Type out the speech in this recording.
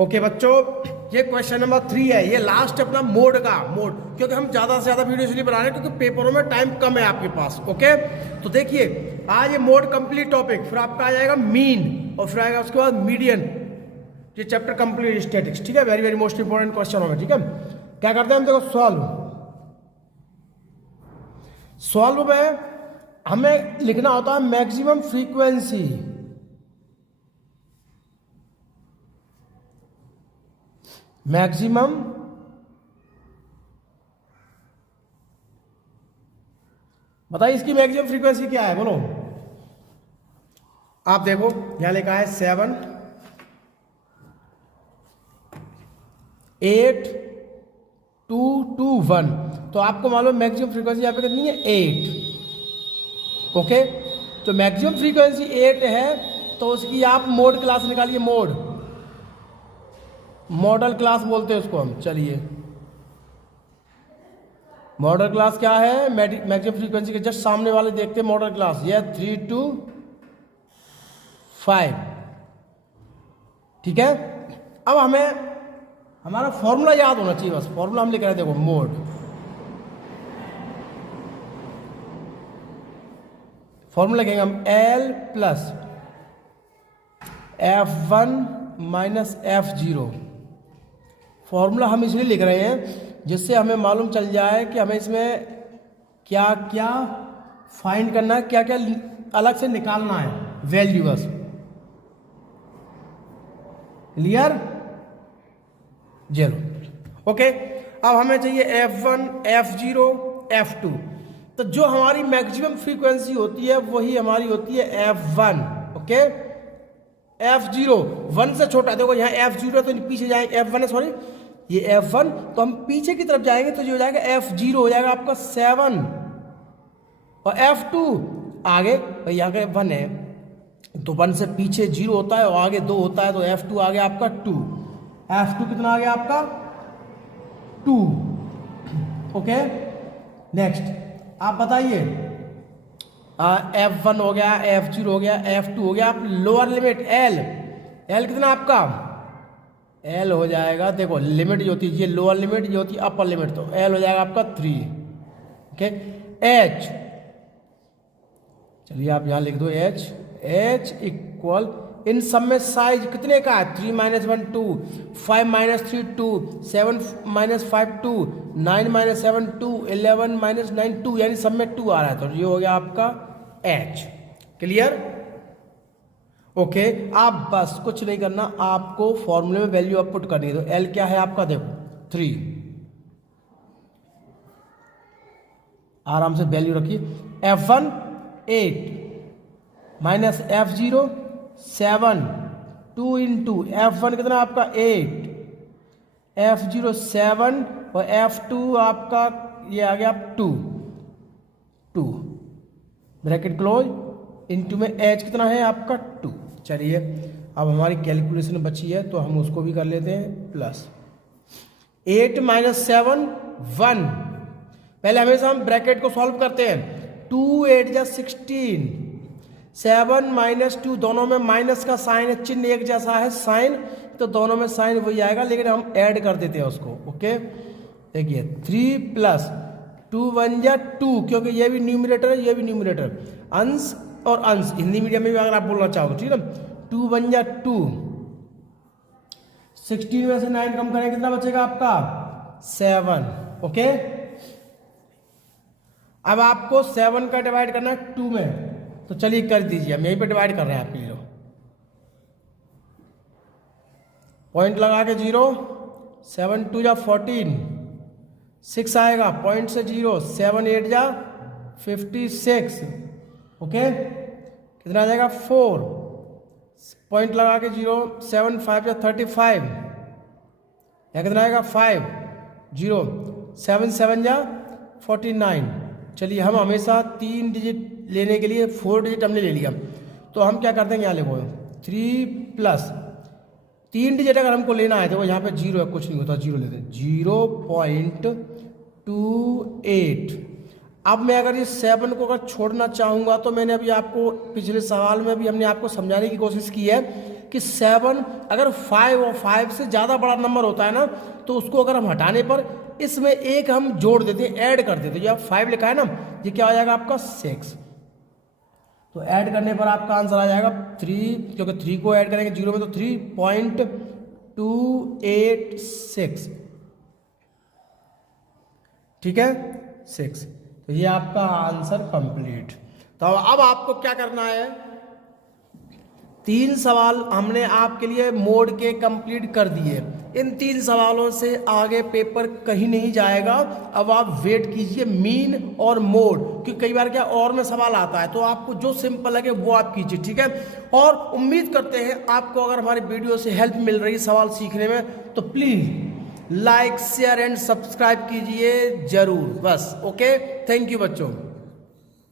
Okay बच्चों, ये question number 3 है। ये लास्ट अपना मोड का मोड, क्योंकि हम ज़्यादा से ज़्यादा वीडियो इसलिए बना रहे हैं क्योंकि पेपरों में टाइम कम है आपके पास। ओके, तो देखिए आज ये मोड कंप्लीट टॉपिक, फिर आपका आ जाएगा मीन और फिर आएगा उसके बाद मीडियन। ये चैप्टर कंप्लीट स्टैटिक्स, ठीक है। Very very most important question होगा, ठीक है। क्या करते हैं हम, देखो सॉल्व में हमें लिखना होता है मैक्सिमम फ्रीक्वेंसी। मैक्सिमम बताइए इसकी मैक्सिमम फ्रीक्वेंसी क्या है, बोलो। आप देखो यहां लिखा है 7 8 2 2 1, तो आपको मालूम मैक्सिमम फ्रीक्वेंसी यहाँ पे कितनी है, 8। ओके, तो मैक्सिमम फ्रीक्वेंसी 8 है, तो उसकी आप मोड क्लास निकालिए। मोड मॉडल क्लास बोलते हैं उसको हम। चलिए मॉडल क्लास क्या है, मैक्सिमम फ्रीक्वेंसी के जस्ट सामने वाले देखते हैं मॉडल क्लास। ये 3 2 5, ठीक है। अब हमें हमारा फॉर्मूला याद होना चाहिए, बस फॉर्मूला हम लिख रहे हैं। देखो मोड, फॉर्मूला लिखेंगे हम L plus F1 minus F0। Formula हम इसलिए लिख रहे हैं जिससे हमें मालूम चल जाए कि हमें इसमें क्या क्या फाइंड करना है, क्या क्या अलग से निकालना है वैल्यू, बस। क्लियर, चलो ओके। अब हमें चाहिए F1 F0 F2, तो जो हमारी मैक्सिमम फ्रीक्वेंसी होती है वही हमारी होती है F1। ओके, F0 1 से छोटा, देखो यहाँ F0 है तो पीछे जाएंगे, F1 है सॉरी, ये F1, तो हम पीछे की तरफ जाएंगे तो जो हो जाएगा F0 हो जाएगा आपका 7, और F2 आगे भाई यहाँ का 1 है तो 1 से पीछे 0 होता है और आगे 2 होता है, तो F2 आ गया आपका 2। F2 कितना आ गया आपका 2। ओके, नेक्स्ट आप बताइए, F1 हो गया, F0 हो गया, F2 हो गया। आप लोअर लिमिट L कितना आपका L हो जाएगा, देखो लिमिट जो होती है ये लोअर लिमिट, ये होती है अपर लिमिट, तो L हो जाएगा आपका 3। ओके, H, चलिए आप यहां लिख दो H इक्वल, इन सब में साइज कितने का है, 3 - 1 2, 5 - 3 2, 7 - 5 2, 9 - 7 2, 11 - 9 2, यानी सब में 2 आ रहा है, तो ये हो गया आपका H। Clear, okay. आप बस कुछ नहीं करना, आपको फॉर्मूले में वैल्यू आप पुट करनी है। तो L क्या है आपका, देखो 3, आराम से वैल्यू रखिए। F1 8 minus F0 7, 2 into F1 कितना आपका 8, F0 7 और F2 आपका ये आ गया 2 ब्रैकेट क्लोज, इंटू में H कितना है आपका 2। चलिए अब हमारी कैलकुलेशन बची है तो हम उसको भी कर लेते हैं, प्लस 8 - 7 1। पहले हमेशा हम ब्रैकेट को सॉल्व करते हैं, 2 8 जा 16, 7 - 2, दोनों में माइनस का साइन है, चिन्ह एक जैसा है साइन, तो दोनों में साइन वही आएगा, लेकिन हम ऐड कर देते हैं उसको। ओके, देखिए 3 प्लस 2 1 जा 2, क्योंकि ये भी न्यूमरेटर है ये भी न्यूमरेटर, अंश और अंश, हिंदी मीडियम में भी अगर आप बोलना चाहो, ठीक है। 2 1 जा 2, 16 में से 9 कम करें कितना बचेगा आपका 7। ओके, अब आपको 7 का डिवाइड करना है 2 में, तो चलिए कर दीजिए, हम यहीं पे डिवाइड कर रहे हैं आपके लिए। पॉइंट लगा के 0, 7 2 जा 14, 6 आएगा, पॉइंट से 0, 7 8 जा 56। ओके, कितना आ जाएगा 4, पॉइंट लगा के 0, 7 5 जा 35, या कितना आएगा 5 0, 7 7 जा 49। चलिए हम हमेशा 3 डिजिट लेने के लिए 4 डिजिट हमने ले लिया, तो हम क्या करते हैं, यहाँ लिखो 3 प्लस 3 डिजिट अगर हमको लेना है, तो यहाँ पे 0 है, कुछ नहीं होता, 0 लेते हैं, 0.28। अब मैं अगर ये 7 को अगर छोड़ना चाहूँगा, तो मैंने अभी आपको पिछले सवाल में भी हमने आपको समझाने की कोशिश की है कि 7 अगर 5 और 5 से ज़्यादा बड़ा नंबर होता है ना तो उसको अगर हम हटाने पर इसमें एक हम जोड़ देते हैं, ऐड कर देते हैं। जो आप 5 लिखा है ना, ये क्या हो जाएगा आपका 6। तो ऐड करने पर आपका आंसर आ जाएगा 3, क्योंकि 3 को ऐड करेंगे 0 में तो 3.286। ठीक है 6। तो ये आपका आंसर कंप्लीट। तो अब आपको क्या करना है, 3 सवाल हमने आपके लिए मोड के कंप्लीट कर दिए। इन 3 सवालों से आगे पेपर कहीं नहीं जाएगा। अब आप वेट कीजिए मीन और मोड, क्योंकि कई बार क्या और में सवाल आता है, तो आपको जो सिंपल लगे वो आप कीजिए। ठीक है, और उम्मीद करते हैं आपको अगर हमारी वीडियो से हेल्प मिल रही है सवाल सीखने में, तो please like share and subscribe कीजिए जरूर। बस ओके, थैंक यू बच्चों।